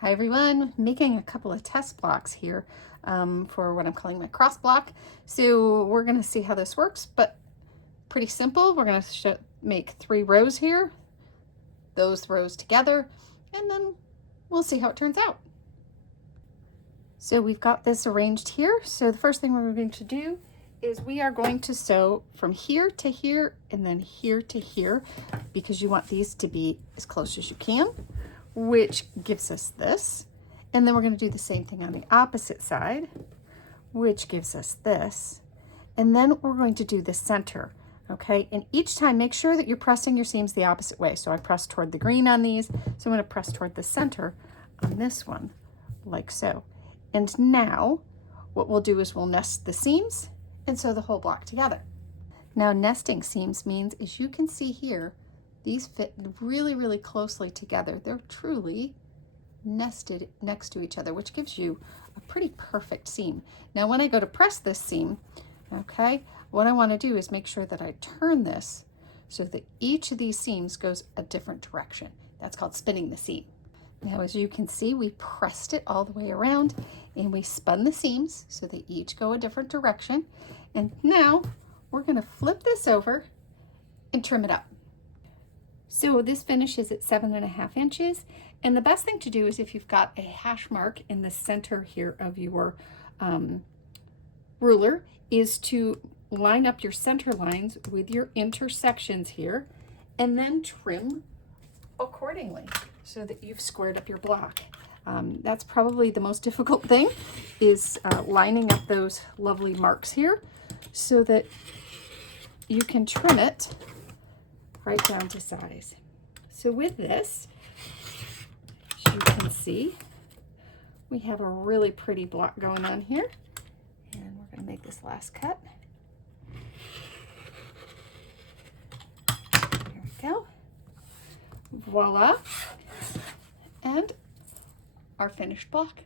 Hi everyone, making a couple of test blocks here for what I'm calling my cross block. So we're going to see how this works, but pretty simple. We're going to make 3 rows here, those rows together, and then we'll see how it turns out. So we've got this arranged here. So the first thing we're going to do is we are going to sew from here to here and then here to here, because you want these to be as close as you can, which gives us this. And then we're going to do the same thing on the opposite side, which gives us this. And then we're going to do the center, okay? And each time make sure that you're pressing your seams the opposite way. So I press toward the green on these, so I'm going to press toward the center on this one, like so. And now what we'll do is we'll nest the seams and sew the whole block together. Now nesting seams means, as you can see here, these fit really, really closely together. They're truly nested next to each other, which gives you a pretty perfect seam. Now when I go to press this seam, okay, what I want to do is make sure that I turn this so that each of these seams goes a different direction. That's called spinning the seam. Now as you can see, we pressed it all the way around and we spun the seams so they each go a different direction. And now we're going to flip this over and trim it up. So this finishes at 7.5 inches. And the best thing to do is, if you've got a hash mark in the center here of your ruler, is to line up your center lines with your intersections here and then trim accordingly so that you've squared up your block. That's probably the most difficult thing, is lining up those lovely marks here so that you can trim it right down to size. So with this, as you can see, we have a really pretty block going on here. And we're going to make this last cut. There we go. Voila. And our finished block.